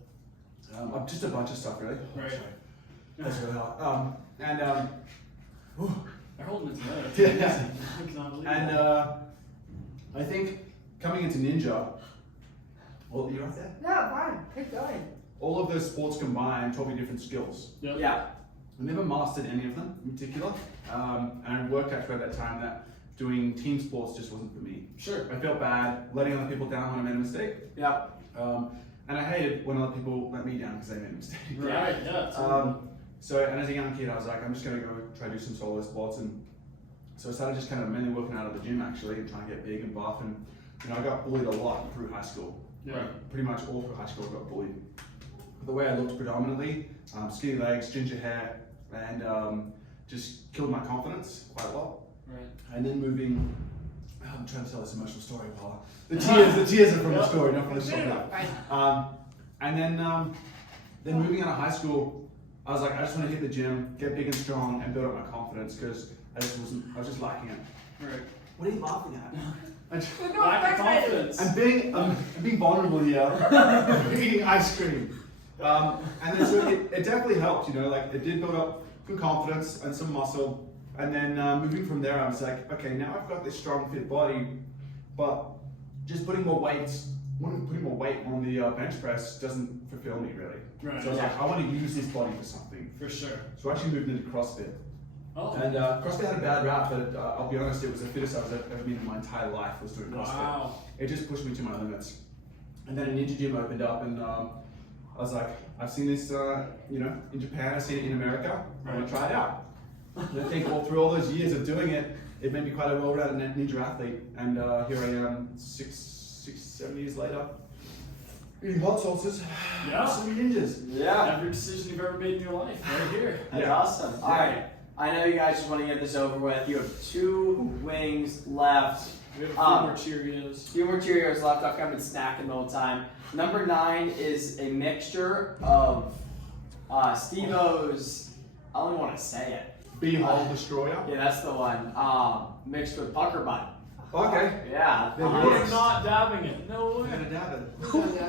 just a bunch of stuff really. Right. Sorry. That's really hard. They're holding it together. Yeah. I cannot believe And that. I think coming into ninja, well, you right there? No, fine. Keep going. All of those sports combined taught me different skills. Yep. Yeah. I never mastered any of them in particular, and I worked out at that time that doing team sports just wasn't for me. Sure. I felt bad letting other people down when I made a mistake, Yeah. and I hated when other people let me down because they made a mistake. Right. Yeah. Um, So, and as a young kid, I was like, I'm just going to go try to do some solo sports. And so I started just kind of mainly working out at the gym actually and trying to get big and buff. And, you know, I got bullied a lot through high school. Yeah. Right? Pretty much all through high school I got bullied. The way I looked predominantly, skinny legs, ginger hair, and just killed my confidence quite a lot. Right. And then moving, I'm trying to tell this emotional story, Paula. The tears are from the story, not from the story. And then moving out of high school, I was like, I just want to hit the gym, get big and strong, and build up my confidence because I was just lacking it. Right. What are you laughing at? Lack of confidence. I'm being vulnerable here, eating ice cream. And then so it definitely helped, you know, like it did build up some confidence and some muscle. And then moving from there, I was like, okay, now I've got this strong, fit body, but just putting more weight on the bench press doesn't fulfill me really. Right. So I was like, I want to use this body for something. For sure. So I actually moved into CrossFit. Oh. And CrossFit had a bad rap, but I'll be honest, it was the fittest I've ever been in my entire life was doing CrossFit. Wow. It just pushed me to my limits. And then a ninja gym opened up, and I was like, I've seen this, you know, in Japan, I've seen it in America, I want to try it out. And I think through all those years of doing it, it made me quite a well-rounded ninja athlete. And here I am, 7 years later, eating hot sauces. Yeah. Some ninjas. Yeah. Every decision you've ever made in your life, right here. That's Yeah. awesome. All right. I know you guys just want to get this over with. You have 2 wings left. We have a few more Cheerios. Few more Cheerios left. I've kind of been snacking the whole time. Number 9 is a mixture of Steve-O's, I don't even want to say it. Beehole Destroyer. Yeah, that's the one. Mixed with pucker bun. Okay. Yeah. They're We're Yes. not dabbing it. No I'm way. gonna dab it.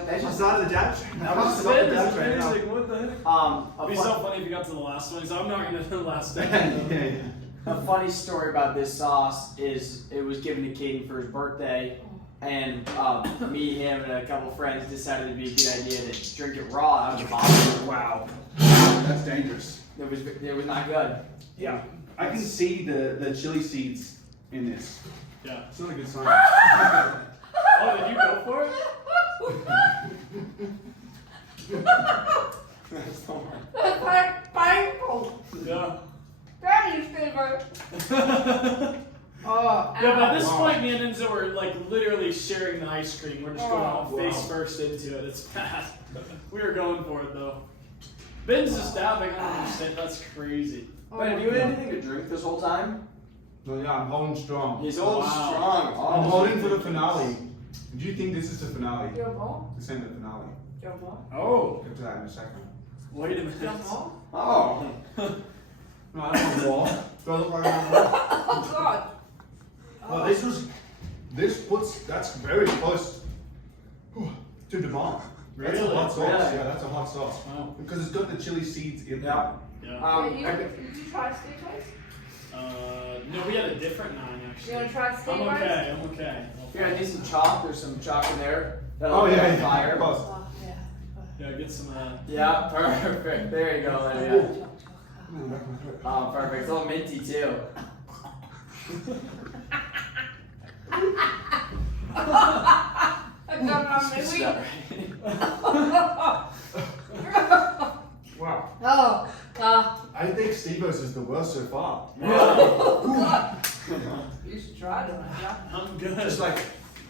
They I just, started the dab train. That was Stop the Spin dab is train now. amazing. What the heck? a, It'd be fun- so funny if you got to the last one, so I'm not gonna do the last Yeah, one. yeah. a funny story about this sauce is it was given to Caden for his birthday, and me, him, and a couple friends decided it'd be a good idea to drink it raw out of the bottle. Wow. That's dangerous. It was not good. Yeah. I can see the chili seeds in this. Yeah. It's not a good sign. Oh, did you go for it? That's like painful. Yeah. That is good. Oh, Yeah, but at this Wow. point, me and Enzo were like literally sharing the ice cream. We're just going all Wow. face first into it. It's bad. We were going for it though. Ben's just dabbing. I don't understand. That's crazy. But have you had anything to drink this whole time? No, yeah, I'm holding strong. He's holding Wow. strong. I'm holding for the finale. Do you think this is the finale? Do you want more? This ain't the finale. Do you want more? Oh, Get to that in a second. wait a Do you minute. want more? Oh. No, I don't want more. Do I look like I want more? Oh God. Well, that's very close to the bomb. That's a Really? hot sauce. Really? Yeah, that's a hot sauce. Wow. Because it's got the chili seeds in Yeah. there. Yeah. Did you try Steakhouse? No, we had a different 9 You actually. want to try I'm Steakhouse? okay. I'm okay. Here, I need some chalk. There's some chalk in there. That'll Oh light yeah, on yeah. fire. Of course. Oh, yeah. Yeah, get some of that. Yeah, perfect. There you go, Olivia. Ooh, back of my throat. Oh, perfect. It's a little minty too. I don't know, It's maybe. not ready. Wow. Oh, I think Steve-O's is the worst so far. God. You should try it, yeah. I'm good. Just like,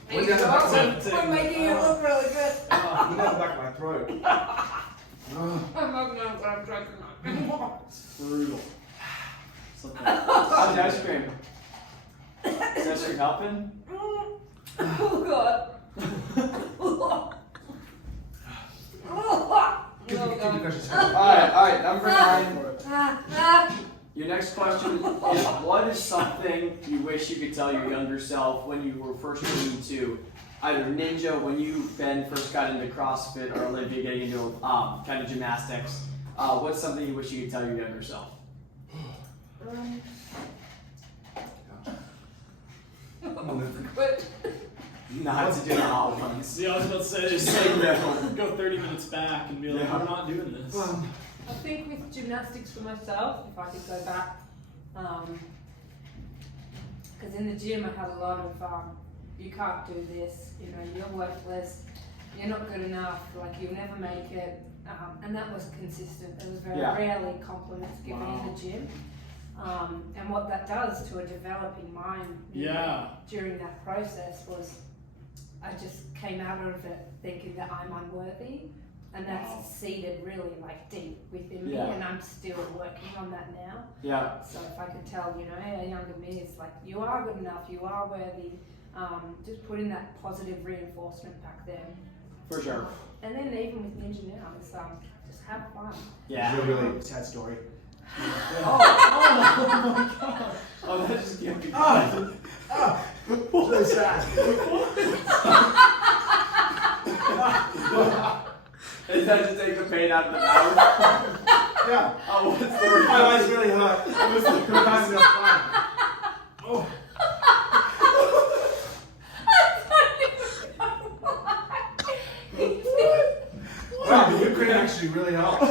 Hey, look down the back, Tempting. we're making it look really good. look down the back of my throat. I'm not gonna stop drinking it. It's brutal. Something. How's the ice cream? Is ice cream helping? Oh God. Give me Oh, questions. Alright, number 9. God. Your next question is, what is something you wish you could tell your younger self when you were first getting into either ninja, when you, Ben, first got into CrossFit, or Olivia getting into kind of gymnastics? What's something you wish you could tell your younger self? Quit. Not to do it all at once. See, I was about to say, just Say like, no. go 30 minutes back and be like, Yeah. we're not doing this. I think with gymnastics for myself, if I could go back, because in the gym I had a lot of, you can't do this, you know, you're worthless, you're not good enough, like you'll never make it, and that was consistent. There was very Yeah. rarely compliments given Wow. in the gym. And what that does to a developing mind Yeah. during that process was I just came out of it thinking that I'm unworthy, and that's Wow. seeded really like deep within me, Yeah. and I'm still working on that now. Yeah. So if I could tell, you know, a younger me, it's like, you are good enough, you are worthy, just putting that positive reinforcement back then. For sure. And then even with Ninja now, it's just have fun. Yeah. It's a really sad story. Oh my god. Oh, that just can't be. Really sad. Is that to take the pain out of the mouth? Yeah. Oh, what's the My eyes really hurt. What's the Good times enough fun. Oh. Wow, the whipped cream actually really helped.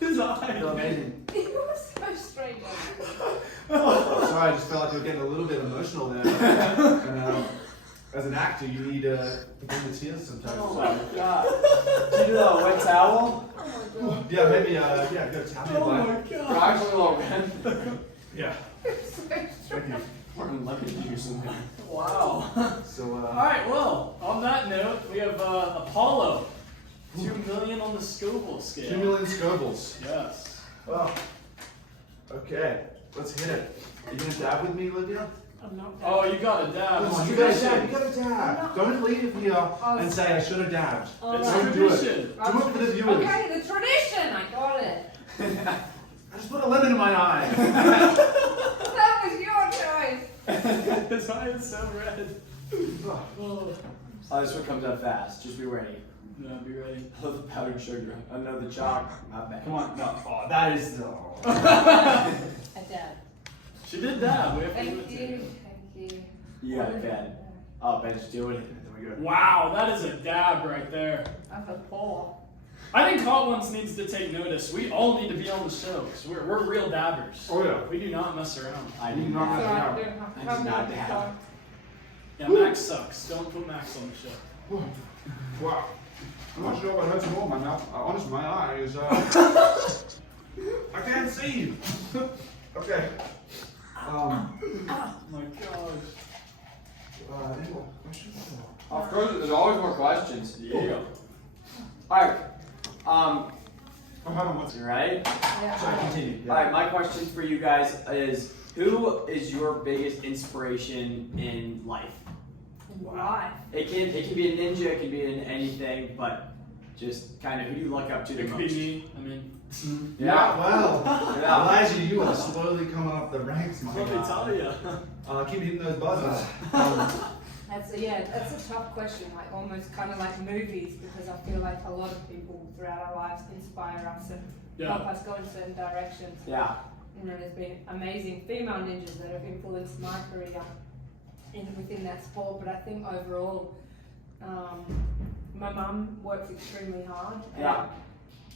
His eyes. You're amazing. It was so strange. Sorry, I just felt like you were getting a little bit emotional there. And as an actor, you need to bring the tears sometimes. Oh my god. Did you do that wet towel? Oh my god. Yeah, maybe, go tap me Oh a my bite. god. We're actually a little red. Yeah. It's so Thank strange. you. We're in lemon juice in there. Wow. So, Alright, well, on that note, we have Apollo. 2 million on the Scoville scale. 2 million Scovilles. Yes. Oh. Okay, let's hit it. Are you gonna dab with me, Olivia? I'm not Oh, you got a dab. Come on, It's you gotta dab. tradition. You gotta dab. Don't leave here and say I should have dabbed. Oh, It's right. Don't do it. tradition. Do it for the viewers. Okay, the tradition. I got it. I just put a lemon in my eye. That was your choice. His eye is so red. Oh. Oh, this one comes out fast. Just be ready. No, be ready. I love the powdered sugar. I know the chalk. Not bad. Come on, no. Oh, that is. Oh. A dab. She did dab. We have to Thank do it you. too. Thank you. You got it, Ben. Oh, Ben, just do it. Then we go. Wow, that is a dab right there. That's a pour. I think Hot Ones needs to take notice. We all need to be on the show because we're real dabbers. Oh, yeah. We do not mess around. I You do know not. how- Sorry, now. I don't have I do not to dab. Yeah, Max sucks. Don't put Max on the show. Wow. I'm not sure what hurts more, my mouth. Honestly, my eye is. I can't see. Okay. Oh my gosh. Any more questions? Of course, there's always more questions. Yeah. Alright. Oh, hold on, what's You ready? Yeah. Sorry, continue. Yeah. Alright, my question for you guys is who is your biggest inspiration in life? Life. It can be a ninja, it can be in anything, but just kind of who do you look up to the It could most? be me. I mean, Yeah, well, Yeah. Elijah, you are slowly coming up the ranks, my let me guy. tell you. Keep hitting those buzzers. That's a tough question. Like almost kind of like movies, because I feel like a lot of people throughout our lives inspire us and help Yeah. us go in certain directions. Yeah. You know, there's been amazing female ninjas that have influenced my career within that sport, but I think overall, my mum works extremely hard. And Yeah.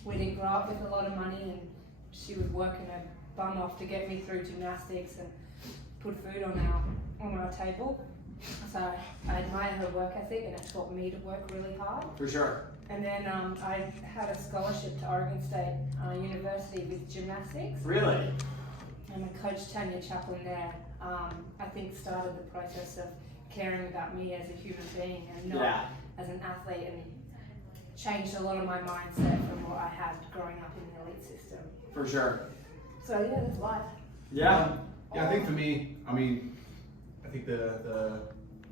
we didn't grow up with a lot of money, and she was working her bum off to get me through gymnastics and put food on our table. So I admire her work ethic, and it taught me to work really hard. For sure. And then I had a scholarship to Oregon State University with gymnastics. Really? And my coach, Tanya Chaplin there, I think started the process of caring about me as a human being and not Yeah. as an athlete, and changed a lot of my mindset from what I had growing up in the elite system. For sure. So yeah, that's life. Yeah. Yeah, I think for me, I think the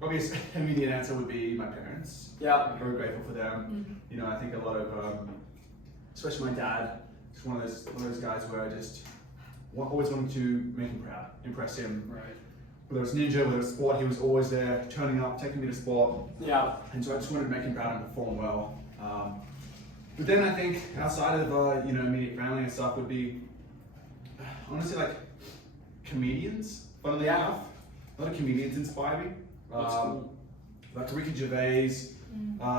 obvious immediate answer would be my parents. Yeah. I'm very grateful for them. You know, I think a lot of, especially my dad, is one of those guys where I just always wanted to make him proud, impress him. Right. Whether it's ninja, whether it's sport, he was always there, turning up, taking me to sport. Yeah. And so I just wanted to make him proud and perform well. But then I think outside of immediate family and stuff would be honestly like comedians. Funnily Yeah. enough, a lot of comedians inspire me. That's cool. Like Ricky Gervais,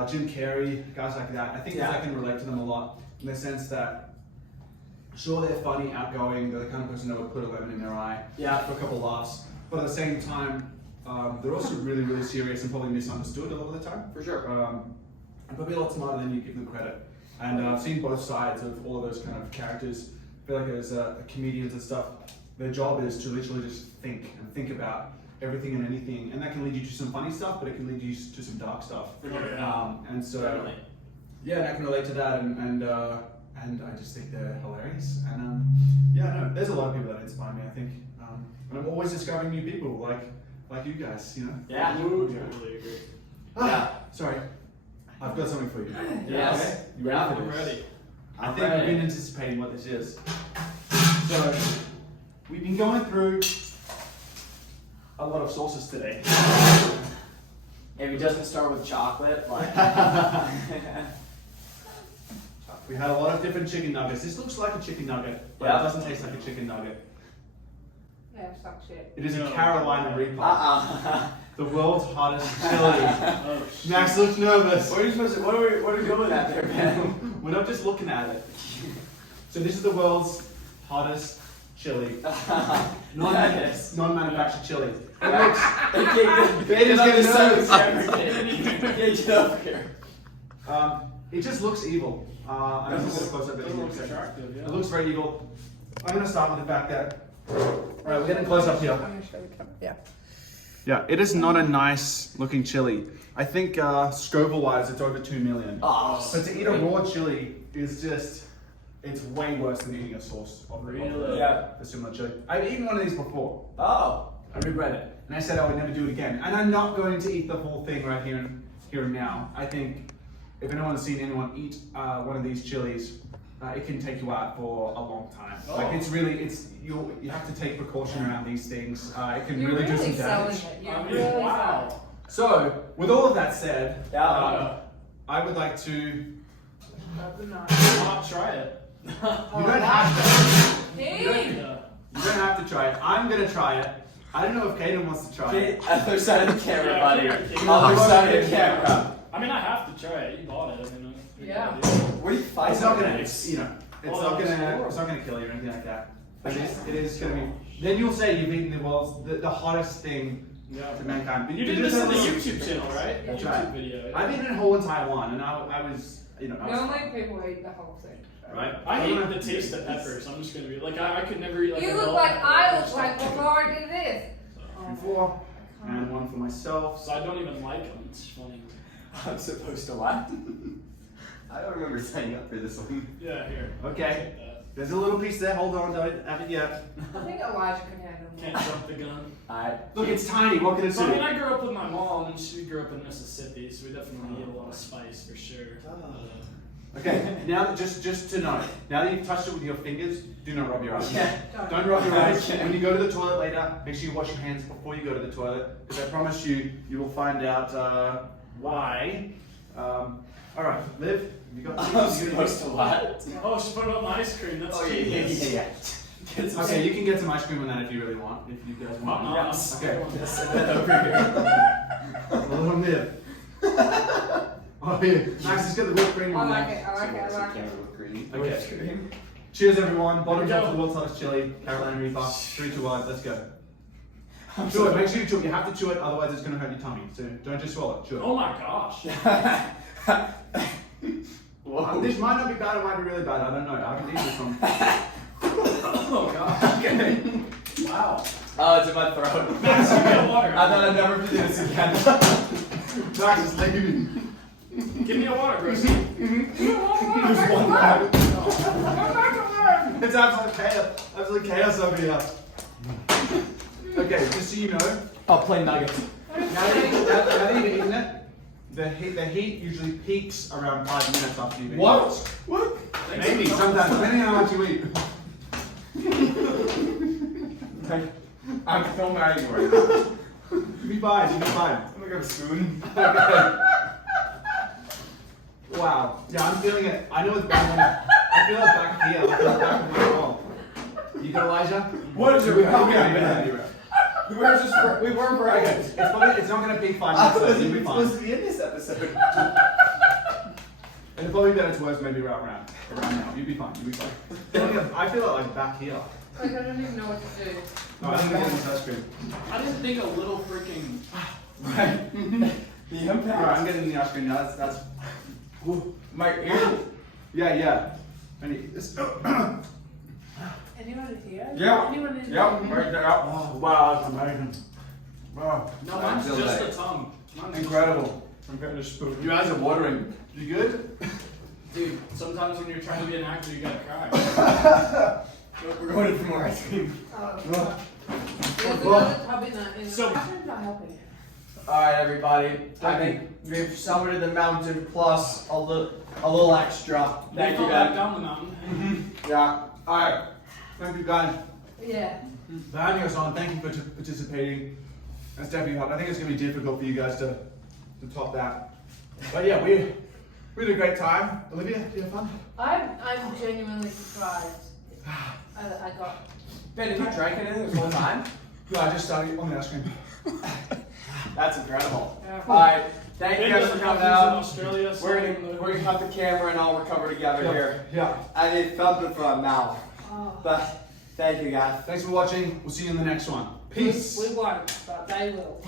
Jim Carrey, guys like that. I think Yeah. I can relate to them a lot in the sense that sure they're funny, outgoing, they're the kind of person that would put a lemon in their eye Yeah. for a couple of laughs. But at the same time, they're also really, really serious and probably misunderstood a lot of the time. For sure. And probably a lot smarter than you give them credit. And I've seen both sides of all of those kind of characters. I feel like as comedians and stuff, their job is to literally just think about everything and anything, and that can lead you to some funny stuff, but it can lead you to some dark stuff. And so, Definitely. yeah, and I can relate to that, and I just think they're hilarious. And yeah, no, there's a lot of people that inspire me. I think, and I'm always discovering new people, like you guys, you know. Yeah. Totally agree. Yeah. Sorry, I've got something for you. Yes. Okay? You ready for I'm this? ready. I I'm think ready. we've been anticipating what this is. So, we've been going through a lot of sauces today. If it doesn't start with chocolate, like. We had a lot of different chicken nuggets. This looks like a chicken nugget, but Yeah. it doesn't taste like a chicken nugget. Yeah, suck shit. It is a No. Carolina Reaper, Uh-uh. the world's hottest chili. Oh, shit. Max looks nervous. What are you supposed to? What are we going at there, Ben? We're not just looking at it. So this is the world's hottest chili. Yes. Non-manufactured chili. It Okay, looks. get Baby's getting nervous. Get up here. It just looks evil. I'm just gonna close up It looks attractive, yeah. It looks very evil. I'm gonna start with the fact that. Alright, we're getting close up here. I'm going to show you the camera. Yeah. Yeah, it is not a nice looking chili. I think Scoville wise it's over 2 million. Oh, But to eat a raw chili is just, it's way worse than eating a sauce of Really? Yeah. a similar chili. I've eaten one of these before. Oh. I regret it. And I said I would never do it again. And I'm not going to eat the whole thing right here and now. I think if anyone's seen anyone eat one of these chilies, it can take you out for a long time. Oh. Like it's really, you have to take precaution around these things. It can You're really do some selling damage. it. You're I mean, really selling it. wow. So, with all of that said, Yeah. I would like to. You Love the knife. Why not try it? don't have to. Hey! Yeah. You don't have to try it. I'm gonna try it. I don't know if Kaden wants to try it. Okay, other side of the camera, Yeah, buddy. okay. Other side of the camera. I mean, I have to try it. You bought it. I mean, Yeah. What are you fighting? It's not gonna. over? It's you know. It's Oh, not that's gonna. horrible. It's not gonna kill you or anything like that. But it is gonna be. Then you'll say you've eaten the world's the hottest thing Yeah. to mankind. But You did this just on the have a- YouTube channel, right? That's YouTube right. video. Yeah. I've eaten a whole entire one, and I was you know. I was Normally people eat the whole thing. right. I hate the taste of peppers. I'm just gonna be like, I could never eat like. You a look bell like pepper I or look like something. before I did this. Before, and one for myself. So I don't even like them. It's funny. I'm supposed to what? I don't remember signing up for this one. Yeah, here. Okay. There's a little piece there. Hold on, don't have it yet. I think Elijah can handle Can't it. jump the gun. Look, it's tiny. What can it So I mean, do? I grew up with my mom, and she grew up in Mississippi, so we definitely eat a lot of spice for sure. Okay, now that just to know, now that you've touched it with your fingers, do not rub your eyes. Yeah. Don't rub your eyes. Okay. When you go to the toilet later, make sure you wash your hands before you go to the toilet, because I promise you, you will find out why. All right, Liv, you got. I'm supposed to what? Oh, she put it on the ice cream. That's Oh, yeah, genius. yeah. Get some Okay, you can get some ice cream on that if you really want. If you guys want. Uh-uh. Yes. Okay. Yes, sit that over here. A little nib. Oh yeah. Max, just get the whipped cream I on like there. it, I like it, I like it. Okay. Cheers, everyone. Bottoms Here we up go. to the world's hottest chili, Carolina Reaper. 3, 2, 1, let's go. I'm Chew it. so- Make sure you chew it. You have to chew it, otherwise it's going to hurt your tummy. So don't just swallow it. Chew it. Oh my gosh. Whoa. This might not be bad. It might be really bad. I don't know. I haven't eaten this one. Oh gosh. Okay. Wow. Oh, it's in my throat. Max, give me a water. I thought I'd never do this again. Max is leaving. Give me a water, Gracie. There's one bag. It's absolute chaos. Absolute chaos over here. Okay, just so you know, I'll play nuggets. now that you've eaten it, the heat usually peaks around 5 minutes after you've eaten it. What? Maybe, sometimes, depending on how much you eat. I'm so mad at you right now. You'll be fine, you'll be fine. I'm gonna grab a spoon. Okay. Wow. Yeah, I'm feeling it. I know it's back on I feel it back here. I feel it back on my wall. You got Elijah? What is your Yeah. We weren't bragging. It's not going to peak 5 I minutes, so wasn't you'll be even fine. supposed to be in this episode. And it'll probably get its worst maybe around now. You'll be fine, you'll be fine. I feel it like back here. Like, I don't even know what to do. No, I think we're getting this ice cream. I didn't think a little freaking. Right. The Alright, I'm impact. getting the ice cream now. That's My ear. Yeah. Any, this, Anyone here? Yeah. Anyone in Yep, here? right there. oh, wow, that's amazing. Wow, No, mine's feel just that. the tongue. Mine's incredible. Compared to spoon. You guys are watering. You good? Dude, sometimes when you're trying to be an actor, you gotta cry. We're going in for more ice cream. Oh, there's another tub in the So- bathroom, not helping you. Alright, everybody. I think we've summited the mountain plus a little extra. Thank We you, fell back guys. down the mountain. Yeah. Alright, thank you guys Yeah. for having us on. Thank you for participating. That's definitely helped. I think it's going to be difficult for you guys to top that. But yeah, we had a great time. Olivia, did you have fun? I'm genuinely surprised. I got. Ben, have you drank anything this whole time? Yeah, I just started on the ice cream. That's incredible. Yeah. Alright, thank you Ben guys for doesn't coming have these in out. Australia, so We're gonna cut the camera and all recover together here. Yeah. I need something for a mouth. Oh. But thank you guys. Thanks for watching. We'll see you in the next one. Peace. We won't, but they will.